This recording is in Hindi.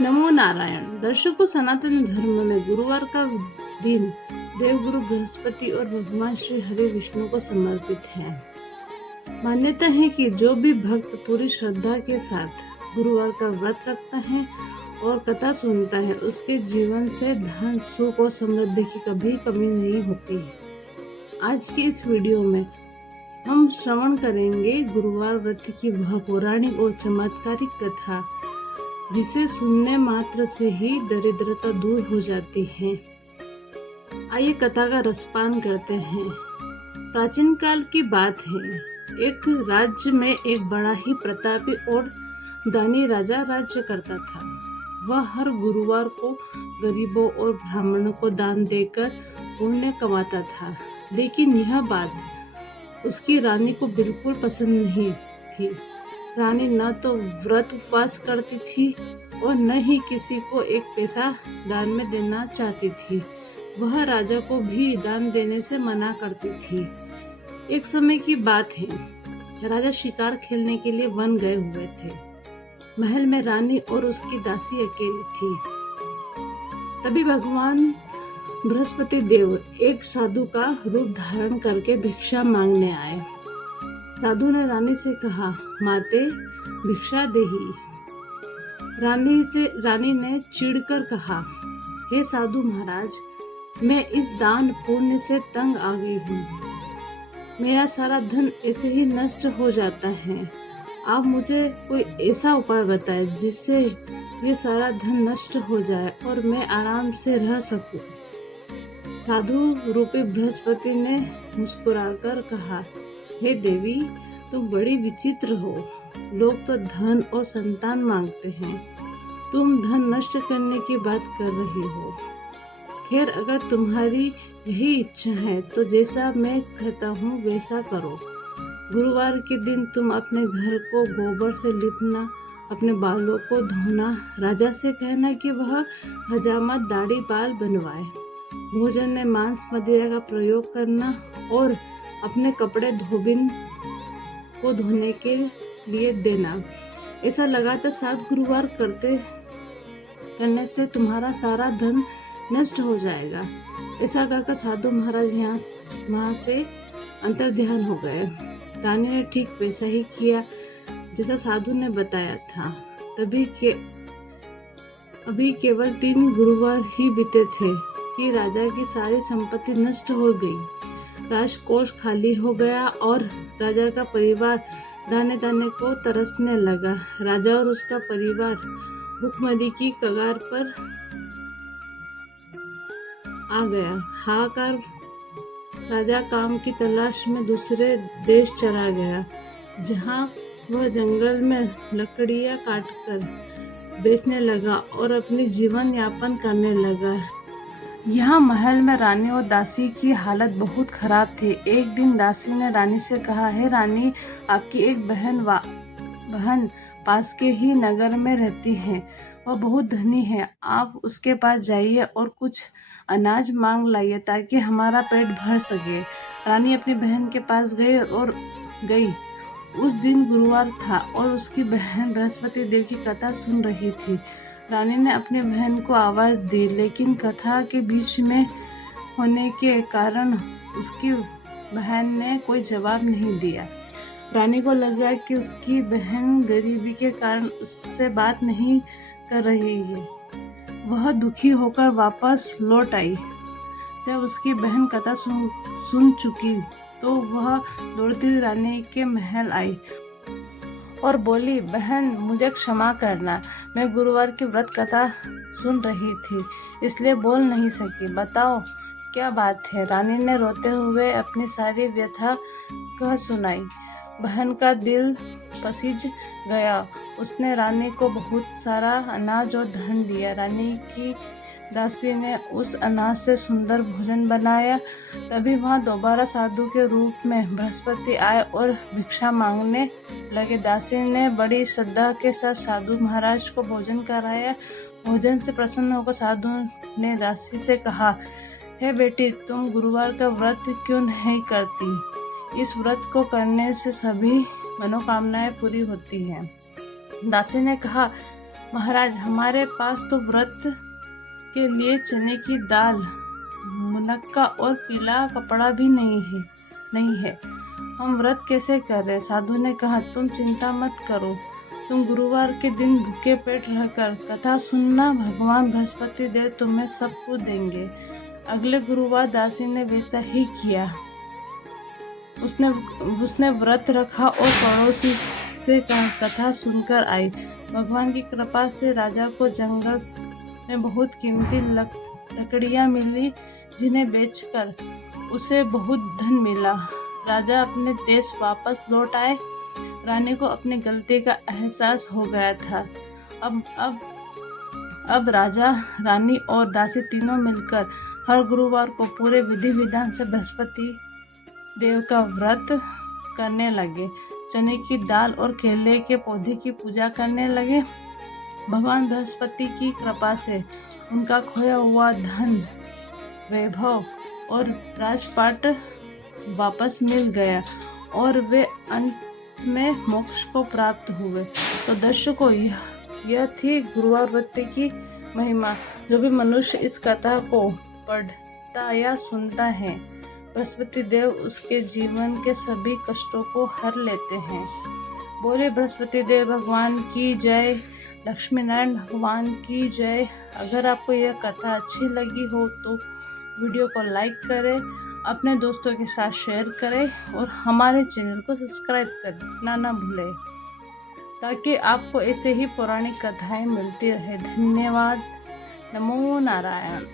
नमो नारायण। दर्शकों, सनातन धर्म में गुरुवार का दिन देवगुरु बृहस्पति और भगवान श्री हरि विष्णु को समर्पित है। मान्यता है कि जो भी भक्त पूरी श्रद्धा के साथ गुरुवार का व्रत रखता है और कथा सुनता है, उसके जीवन से धन, सुख और समृद्धि की कभी कमी नहीं होती। आज की इस वीडियो में हम श्रवण करेंगे गुरुवार व्रत की वह पौराणिक और चमत्कारिक कथा, जिसे सुनने मात्र से ही दरिद्रता दूर हो जाती है। आइए कथा का रसपान करते हैं। प्राचीन काल की बात है। एक राज्य में एक बड़ा ही प्रतापी और दानी राजा राज्य करता था। वह हर गुरुवार को गरीबों और ब्राह्मणों को दान देकर पुण्य कमाता था। लेकिन यह बात उसकी रानी को बिल्कुल पसंद नहीं थी। रानी न तो व्रत उपवास करती थी और न ही किसी को एक पैसा दान में देना चाहती थी। वह राजा को भी दान देने से मना करती थी। एक समय की बात है, राजा शिकार खेलने के लिए वन गए हुए थे। महल में रानी और उसकी दासी अकेली थी। तभी भगवान बृहस्पति देव एक साधु का रूप धारण करके भिक्षा मांगने आए। साधु ने रानी से कहा, माते भिक्षा देही। रानी ने चिढ़कर कहा, हे साधु महाराज, मैं इस दान पुण्य से तंग आ गई हूँ। मेरा सारा धन ऐसे ही नष्ट हो जाता है। आप मुझे कोई ऐसा उपाय बताएं जिससे ये सारा धन नष्ट हो जाए और मैं आराम से रह सकूं। साधु रूपी बृहस्पति ने मुस्कुराकर कहा, हे देवी, तुम बड़ी विचित्र हो। लोग तो धन और संतान मांगते हैं, तुम धन नष्ट करने की बात कर रही हो। खैर, अगर तुम्हारी यही इच्छा है तो जैसा मैं कहता हूँ वैसा करो। गुरुवार के दिन तुम अपने घर को गोबर से लिपना, अपने बालों को धोना, राजा से कहना कि वह हजामत दाढ़ी बाल बनवाए, भोजन में मांस मदिरा का प्रयोग करना और अपने कपड़े धोबिन को धोने के लिए देना। ऐसा लगातार 7 गुरुवार करने से तुम्हारा सारा धन नष्ट हो जाएगा। ऐसा कहकर साधु महाराज वहाँ से अंतर्ध्यान हो गए। रानी ने ठीक वैसा ही किया जैसा साधु ने बताया था। अभी केवल 3 गुरुवार ही बीते थे कि राजा की सारी संपत्ति नष्ट हो गई। राजकोष खाली हो गया और राजा का परिवार दाने दाने को तरसने लगा। राजा और उसका परिवार भूखमरी की कगार पर आ गया। हाहाकार। राजा काम की तलाश में दूसरे देश चला गया, जहां वह जंगल में लकड़ियां काटकर बेचने लगा और अपनी जीवन यापन करने लगा। यहाँ महल में रानी और दासी की हालत बहुत खराब थी। एक दिन दासी ने रानी से कहा, हे रानी, आपकी एक बहन पास के ही नगर में रहती है। वह बहुत धनी है। आप उसके पास जाइए और कुछ अनाज मांग लाइए ताकि हमारा पेट भर सके। रानी अपनी बहन के पास गई। उस दिन गुरुवार था और उसकी बहन बृहस्पति देव की कथा सुन रही थी। रानी ने अपनी बहन को आवाज दी, लेकिन कथा के बीच में होने के कारण उसकी बहन ने कोई जवाब नहीं दिया। रानी को लगा कि उसकी बहन गरीबी के कारण उससे बात नहीं कर रही है। वह दुखी होकर वापस लौट आई। जब उसकी बहन कथा सुन चुकी तो वह दौड़ती हुई रानी के महल आई और बोली, बहन, मुझे क्षमा करना, मैं गुरुवार की व्रत कथा सुन रही थी, इसलिए बोल नहीं सकी। बताओ क्या बात है। रानी ने रोते हुए अपनी सारी व्यथा कह सुनाई। बहन का दिल पसीज गया। उसने रानी को बहुत सारा अनाज और धन दिया। रानी की दासी ने उस अनाज से सुंदर भोजन बनाया। तभी वहाँ दोबारा साधु के रूप में बृहस्पति आए और भिक्षा मांगने लगे। दासी ने बड़ी श्रद्धा के साथ साधु महाराज को भोजन कराया। भोजन से प्रसन्न होकर साधु ने दासी से कहा, हे बेटी, तुम गुरुवार का व्रत क्यों नहीं करती? इस व्रत को करने से सभी मनोकामनाएं पूरी होती हैं। दासी ने कहा, महाराज, हमारे पास तो व्रत के लिए चने की दाल, मुनक्का और पीला कपड़ा भी नहीं है। हम व्रत कैसे कर रहे? साधु ने कहा, तुम चिंता मत करो, तुम गुरुवार के दिन भूखे पेट रहकर कथा सुनना, भगवान बृहस्पति देव तुम्हें सब कुछ देंगे। अगले गुरुवार दासी ने वैसा ही किया। उसने व्रत रखा और पड़ोसी से कथा सुनकर आई। भगवान की कृपा से राजा को जंगल में बहुत कीमती लकड़ियां मिली, जिन्हें बेचकर उसे बहुत धन मिला। राजा अपने देश वापस लौट आए। रानी को अपनी गलती का एहसास हो गया था। अब राजा, रानी और दासी तीनों मिलकर हर गुरुवार को पूरे विधि विधान से बृहस्पति देव का व्रत करने लगे। चने की दाल और केले के पौधे की पूजा करने लगे। भगवान बृहस्पति की कृपा से उनका खोया हुआ धन, वैभव और राजपाट वापस मिल गया और वे अंत में मोक्ष को प्राप्त हुए। तो दर्शकों, यह थी गुरुवार व्रत की महिमा। जो भी मनुष्य इस कथा को पढ़ता या सुनता है, बृहस्पति देव उसके जीवन के सभी कष्टों को हर लेते हैं। बोले बृहस्पति देव भगवान की जय, लक्ष्मी नारायण भगवान की जय। अगर आपको यह कथा अच्छी लगी हो तो वीडियो को लाइक करें, अपने दोस्तों के साथ शेयर करें और हमारे चैनल को सब्सक्राइब करना ना भूलें, ताकि आपको ऐसे ही पौराणिक कथाएं मिलती रहे। धन्यवाद। नमो नारायण।